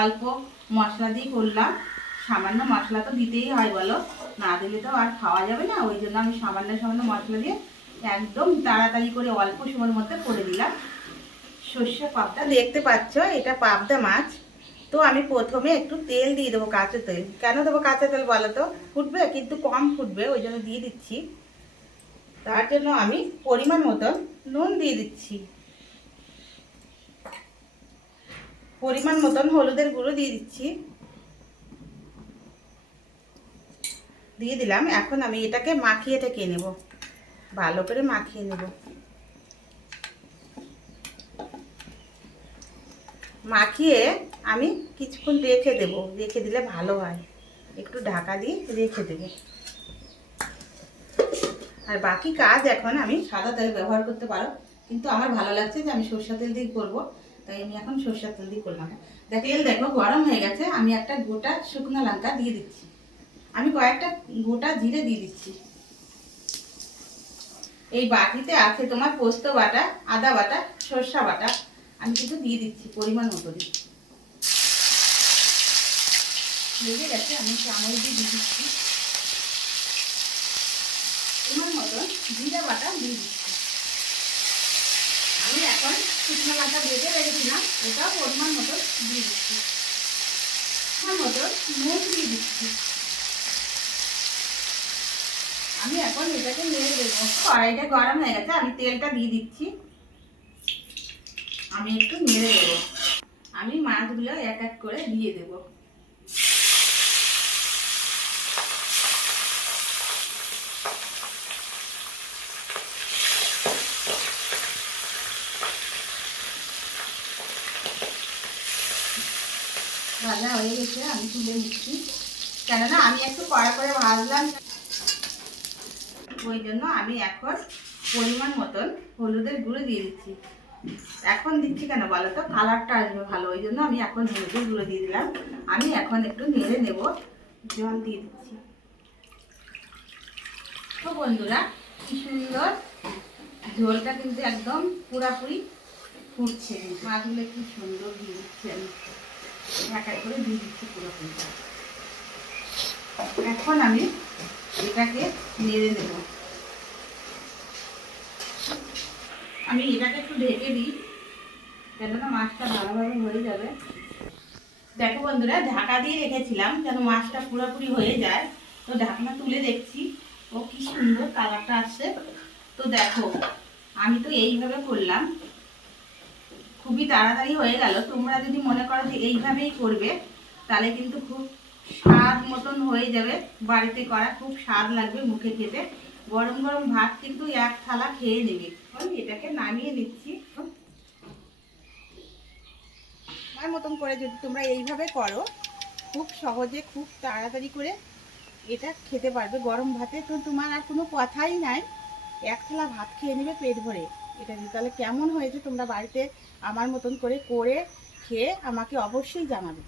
অল্প মশলা দিয়ে করলাম। সামান্য মশলা তো দিতেই হয় বলো, না দিলে তো আর খাওয়া যাবে না। ওই জন্য আমি সামান্য সামান্য মশলা দিয়ে একদম তাড়াতাড়ি করে অল্প সময়ের মধ্যে করে দিলাম সর্ষে পাবদা। দেখতে পাচ্ছ এটা পাবদা মাছ। তো আমি প্রথমে একটু তেল দিয়ে দেবো, কাঁচা তেল। কেন দেবো কাঁচা তেল বলো তো? ফুটবে কিন্তু কম ফুটবে, ওই জন্য দিয়ে দিচ্ছি। তার জন্য আমি পরিমাণ মতন নুন দিয়ে দিচ্ছি, পরিমাণ মতন হলুদের গুঁড়ো দিয়ে দিচ্ছি, দিয়ে দিলাম। এখন আমি এটাকে মাখিয়ে টেকে নেব, ভালো করে মাখিয়ে নেব। মাখিয়ে আমি কিছুক্ষণ রেখে দেব, রেখে দিলে ভালো হয়। একটু ঢাকা দিয়ে রেখে দেব। আর বাকি কাজ এখন আমি সাদা তেল ব্যবহার করতে পারো, কিন্তু আমার ভালো লাগছে যে আমি সরষের তেল দিয়ে করবো, তাই আমি এখন সরষের তেল দিয়ে করলাম। তেল দেখো গরম হয়ে গেছে। আমি একটা গোটা শুকনো লঙ্কা দিয়ে দিচ্ছি, আমি কয়েকটা গোটা জিরে দিয়ে দিচ্ছি। এই বাটিতে আছে তোমার পোস্ত বাটা, আদা বাটা, সরষা বাটা, আমি কিন্তু দিয়ে দিচ্ছি পরিমাণ মতো। লেগে গেছে, আমি চামচ দিয়ে দিচ্ছি। পরিমাণ মতন জিরা বাটা দিয়ে দিচ্ছি। আমি এখন শুকনো লঙ্কা বেটে রেখেছিলাম, ওটাও পরিমাণ মতন দিয়ে দিচ্ছি। পরিমাণ মতন নুন দিয়ে দিচ্ছি। আমি এখন এটাকে নেড়ে দেবো। কড়াইটা গরম হয়ে গেছে, আমি তেলটা দিয়ে দিচ্ছি। আমি একটু নেড়ে দেবো। আমি মাছগুলো এক এক করে দিয়ে দেবো। ভাজা হয়ে গেছে, আমি তুলে নিচ্ছি। কেননা আমি একটু কড়া করে ভাজলাম, ওই জন্য আমি এখন পরিমাণ মতন হলুদের গুঁড়ো দিয়ে দিচ্ছি। এখন দিচ্ছি কেন বলো তো? কালারটা আসবে ভালো, ওই জন্য আমি এখন হলুদের গুঁড়ো দিয়ে দিলাম। আমি এখন একটু নেড়ে নেব, জল দিয়ে দিচ্ছি। তো বন্ধুরা, কি সুন্দর ঝোলটা কিন্তু একদম পুরাপুরি ফুটছে। মাছগুলো কি সুন্দর দিয়ে দিচ্ছি, আমি এক এক করে দিয়ে দিচ্ছি পুরোপুরি। এখন আমি এটাকে নেড়ে নেব। আমি এটাকে একটু ঢেকে দিই, কেননা মাছটা ভালোভাবে হয়ে যাবে। দেখো বন্ধুরা, ঢাকা দিয়ে রেখেছিলাম যেন মাছটা পুরোপুরি হয়ে যায়। তো ঢাকনা তুলে দেখছি, ও কি সুন্দর কালারটা আসছে। তো দেখো, আমি তো এইভাবে করলাম, খুবই তাড়াতাড়ি হয়ে গেল। তোমরা যদি মনে করো যে এইভাবেই করবে, তাহলে কিন্তু খুব স্বাদ মতন হয়ে যাবে। বাড়িতে করা খুব স্বাদ লাগবে মুখে খেতে। গরম গরম ভাত কিন্তু এক থালা খেয়ে নেবে। আমি এটাকে নামিয়ে নিচ্ছি। আমার মতন করে যদি তোমরা এইভাবে করো, খুব সহজে খুব তাড়াতাড়ি করে এটা খেতে পারবে গরম ভাতে। তো তোমার আর কোনো কথাই নাই, এক থালা ভাত খেয়ে নেবে পেট ভরে এটা দিয়ে। তাহলে কেমন হয়েছে তোমরা বাড়িতে আমার মতন করে খেয়ে আমাকে অবশ্যই জানাবে।